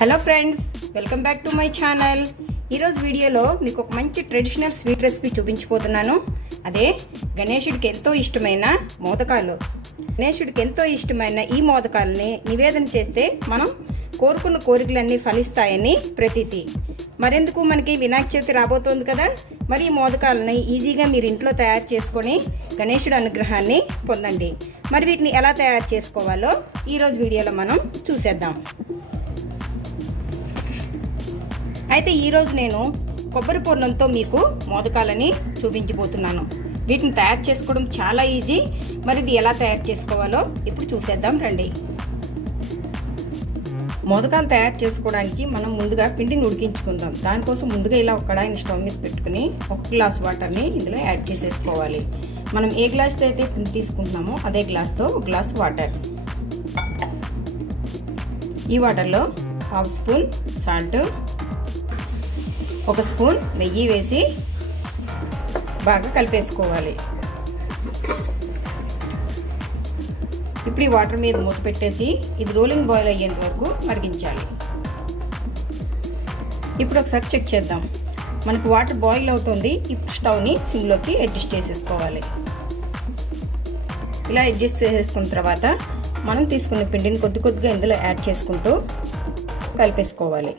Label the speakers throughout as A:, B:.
A: Hello friends welcome back to my channel. ఈరోజు వీడియోలో మీకు ఒక మంచి ట్రెడిషనల్ స్వీట్ రెసిపీ చూపించిపోతున్నాను అదే గణేషుడికి ఎంతో ఇష్టమైన మోదకాలు. గణేషుడికి ఎంతో ఇష్టమైన ఈ మోదకాలని నివేదన చేస్తే మనం కోరుకున్న కోరికలన్నీ ఫలిస్తాయని ప్రతీతి. మరెందుకు మనకి వినాయక చవితి రాబోతోంది కదా? మరి ఈ మోదకాలని ఈజీగా మీరు ఇంట్లో తయారు చేసుకొని గణేషుడి అనుగ్రహాన్ని పొందండి. మరి వీటిని ఎలా తయారు చేసుకోవాలో ఈరోజు వీడియోలో మనం చూసేద్దాం. అయితే ఈరోజు నేను కొబ్బరి పూర్ణంతో మీకు మోదకాలని చూపించబోతున్నాను. వీటిని తయారు చేసుకోవడం చాలా ఈజీ. మరి ఇది ఎలా తయారు చేసుకోవాలో ఇప్పుడు చూసేద్దాం రండి. మోదకాలు తయారు చేసుకోవడానికి మనం ముందుగా పిండిని ఉడికించుకుందాం. దానికోసం ముందుగా ఇలా ఒక కడాయిని స్టవ్ మీద పెట్టుకుని ఒక గ్లాస్ వాటర్ని ఇందులో యాడ్ చేసేసుకోవాలి. మనం ఏ గ్లాస్తో అయితే పిండి తీసుకుంటున్నామో అదే గ్లాస్తో ఒక గ్లాస్ వాటర్. ఈ వాటర్లో హాఫ్ స్పూన్ సాల్ట్ ఒక స్పూన్ నెయ్యి వేసి బాగా కలిపేసుకోవాలి. ఇప్పుడు ఈ వాటర్ మీద మూత పెట్టేసి ఇది రోలింగ్ బాయిల్ అయ్యేంత వరకు మరిగించాలి. ఇప్పుడు ఒకసారి చెక్ చేద్దాం. మనకు వాటర్ బాయిల్ అవుతుంది. ఇప్పుడు స్టవ్ని సిమ్లోకి అడ్జస్ట్ చేసేసుకోవాలి. ఇలా అడ్జస్ట్ చేసేసుకున్న తర్వాత మనం తీసుకున్న పిండిని కొద్ది కొద్దిగా ఇందులో యాడ్ చేసుకుంటూ కలిపేసుకోవాలి.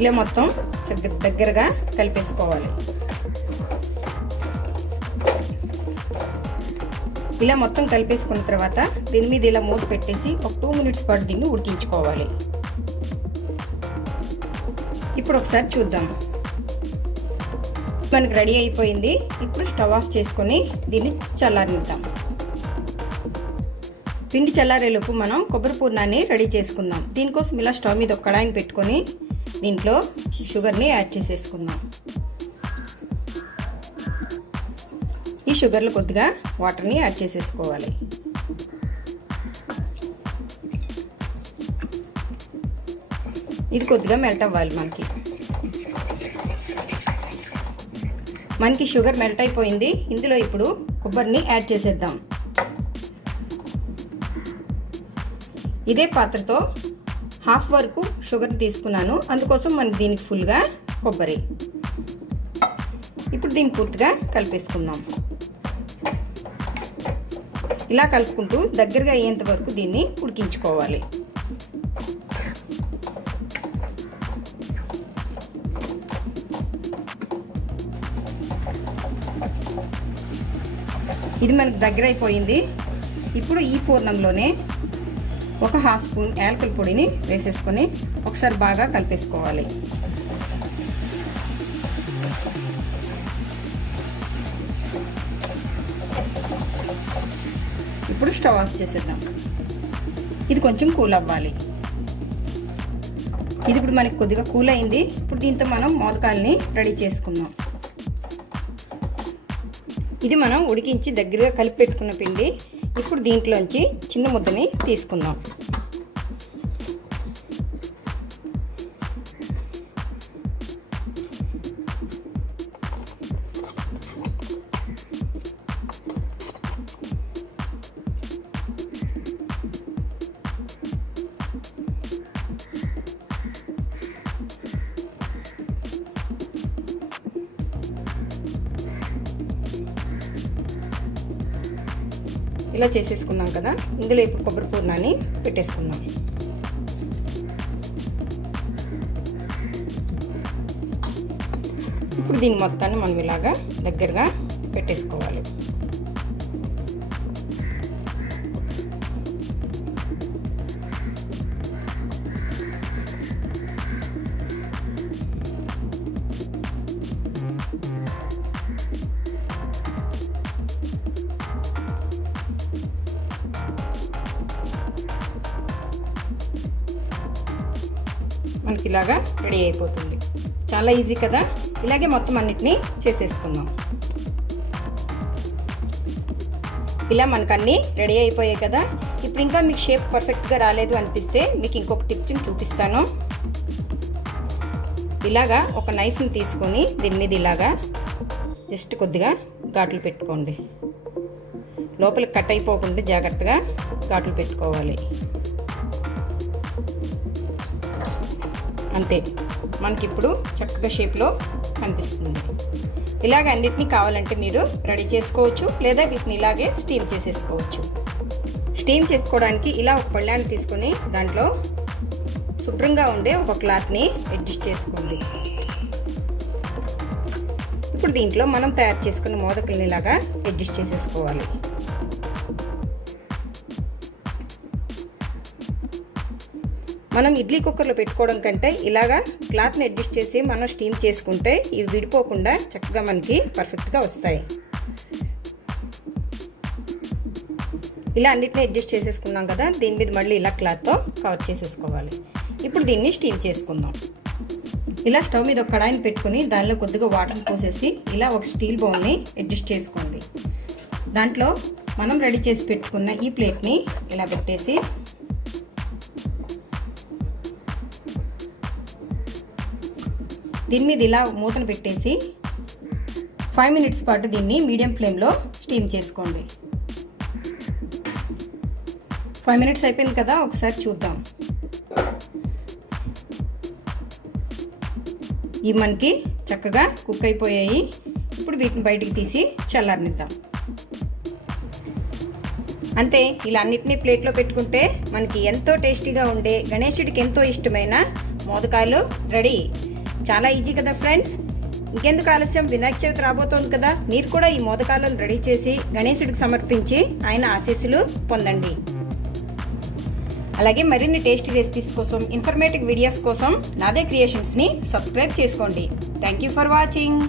A: ఇలా మొత్తం దగ్గరగా కలిపేసుకోవాలి. ఇలా మొత్తం కలిపేసుకున్న తర్వాత దీని మీద ఇలా మూత పెట్టేసి ఒక టూ మినిట్స్ పాటు దీన్ని ఉడికించుకోవాలి. ఇప్పుడు ఒకసారి చూద్దాం. మనకి రెడీ అయిపోయింది. ఇప్పుడు స్టవ్ ఆఫ్ చేసుకొని దీన్ని చల్లారిద్దాం పిండి చల్లారేలోపు మనం కొబ్బరి పూర్ణాన్ని రెడీ చేసుకుందాం. దీనికోసం ఇలా స్టవ్ మీద ఒక కడాయిని పెట్టుకొని దీంట్లో షుగర్ని యాడ్ చేసేసుకుందాం. ఈ షుగర్లో కొద్దిగా వాటర్ని యాడ్ చేసేసుకోవాలి. ఇది కొద్దిగా మెల్ట్ అవ్వాలి మనకి. మనకి షుగర్ మెల్ట్ అయిపోయింది. ఇందులో ఇప్పుడు కొబ్బరిని యాడ్ చేసేద్దాం. ఇదే పాత్రతో హాఫ్ వరకు షుగర్ తీసుకున్నాను. అందుకోసం మనకి దీనికి ఫుల్గా కొబ్బరి. ఇప్పుడు దీన్ని పూర్తిగా కలిపేసుకుందాం. ఇలా కలుపుకుంటూ దగ్గరగా అయ్యేంత వరకు దీన్ని ఉడికించుకోవాలి. ఇది మనకు దగ్గర అయిపోయింది ఇప్పుడు ఈ పూర్ణంలోనే ఒక హాఫ్ స్పూన్ యాలకుల పొడిని వేసేసుకొని ఒకసారి బాగా కలిపేసుకోవాలి. ఇప్పుడు స్టవ్ ఆఫ్ చేసేద్దాం. ఇది కొంచెం కూల్ అవ్వాలి. ఇది ఇప్పుడు మనకి కొద్దిగా కూల్ అయింది. ఇప్పుడు దీంతో మనం మోదకాల్ని రెడీ చేసుకుందాం. ఇది మనం ఉడికించి దగ్గరగా కలిపి పెట్టుకున్న పిండి. ఇప్పుడు దీంట్లోంచి చిన్న ముద్దని తీసుకుందాం. ఇలా చేసేసుకున్నాం కదా. ఇందులో ఇప్పుడు కొబ్బరి పూర్ణాన్ని పెట్టేసుకుందాం. ఇప్పుడు దీని మొత్తాన్ని మనం ఇలాగా దగ్గరగా పెట్టేసుకోవాలి. మనకి ఇలాగా రెడీ అయిపోతుంది. చాలా ఈజీ కదా? ఇలాగే మొత్తం అన్నిటినీ చేసేసుకుందాం. ఇలా మనకు అన్నీ రెడీ అయిపోయాయి కదా? ఇప్పుడు ఇంకా మీకు షేప్ పర్ఫెక్ట్గా రాలేదు అనిపిస్తే మీకు ఇంకొక టిప్ చూపిస్తాను. ఇలాగా ఒక నైఫ్ని తీసుకొని దీని మీద ఇలాగా జస్ట్ కొద్దిగా ఘాట్లు పెట్టుకోండి. లోపలికి కట్ అయిపోకుండా జాగ్రత్తగా ఘాట్లు పెట్టుకోవాలి. అంతే. మనకి ఇప్పుడు చక్కగా షేప్లో కనిపిస్తుంది. ఇలాగ అన్నిటినీ కావాలంటే మీరు రెడీ చేసుకోవచ్చు లేదా వీటిని ఇలాగే స్టీమ్ చేసేసుకోవచ్చు. స్టీమ్ చేసుకోవడానికి ఇలా ఒక పళ్ళాన్ని తీసుకొని దాంట్లో శుభ్రంగా ఉండే ఒక క్లాత్ని అడ్జస్ట్ చేసుకోండి. ఇప్పుడు దీంట్లో మనం తయారు చేసుకున్న మోదకల్ని ఇలాగా అడ్జస్ట్ చేసేసుకోవాలి. మనం ఇడ్లీ కుక్కర్లో పెట్టుకోవడం కంటే ఇలాగా క్లాత్ని అడ్జస్ట్ చేసి మనం స్టీమ్ చేసుకుంటే ఇవి విడిపోకుండా చక్కగా మనకి పర్ఫెక్ట్గా వస్తాయి. ఇలా అన్నిటిని అడ్జస్ట్ చేసేసుకున్నాం కదా దీని మీద మళ్ళీ ఇలా క్లాత్తో కవర్ చేసేసుకోవాలి. ఇప్పుడు దీన్ని స్టీమ్ చేసుకుందాం. ఇలా స్టవ్ మీద ఒక కడాయిని పెట్టుకుని దానిలో కొద్దిగా వాటర్ పోసేసి ఇలా ఒక స్టీల్ బౌల్ని అడ్జస్ట్ చేసుకోండి. దాంట్లో మనం రెడీ చేసి పెట్టుకున్న ఈ ప్లేట్ని ఇలా పెట్టేసి దీని మీద ఇలా మూతను పెట్టేసి ఫైవ్ మినిట్స్ పాటు దీన్ని మీడియం ఫ్లేమ్లో స్టీమ్ చేసుకోండి. ఫైవ్ మినిట్స్ అయిపోయింది కదా ఒకసారి చూద్దాం. ఇవి మనకి చక్కగా కుక్ అయిపోయాయి. ఇప్పుడు వీటిని బయటికి తీసి చల్లారనిద్దాం. అంతే ఇలా అన్నిటినీ ప్లేట్లో పెట్టుకుంటే మనకి ఎంతో టేస్టీగా ఉండే గణేశుడికి ఎంతో ఇష్టమైన మోదకాయలు రెడీ. చాలా ఈజీ కదా ఫ్రెండ్స్ ఇంకెందుకు ఆలస్యం? వినాయక చవితి రాబోతోంది కదా. మీరు కూడా ఈ మోదకాలను రెడీ చేసి గణేశుడికి సమర్పించి ఆయన ఆశీస్సులు పొందండి. అలాగే మరిన్ని టేస్టీ రెసిపీస్ కోసం ఇన్ఫర్మేటివ్ వీడియోస్ కోసం నాదే క్రియేషన్స్ని సబ్స్క్రైబ్ చేసుకోండి. Thank you for watching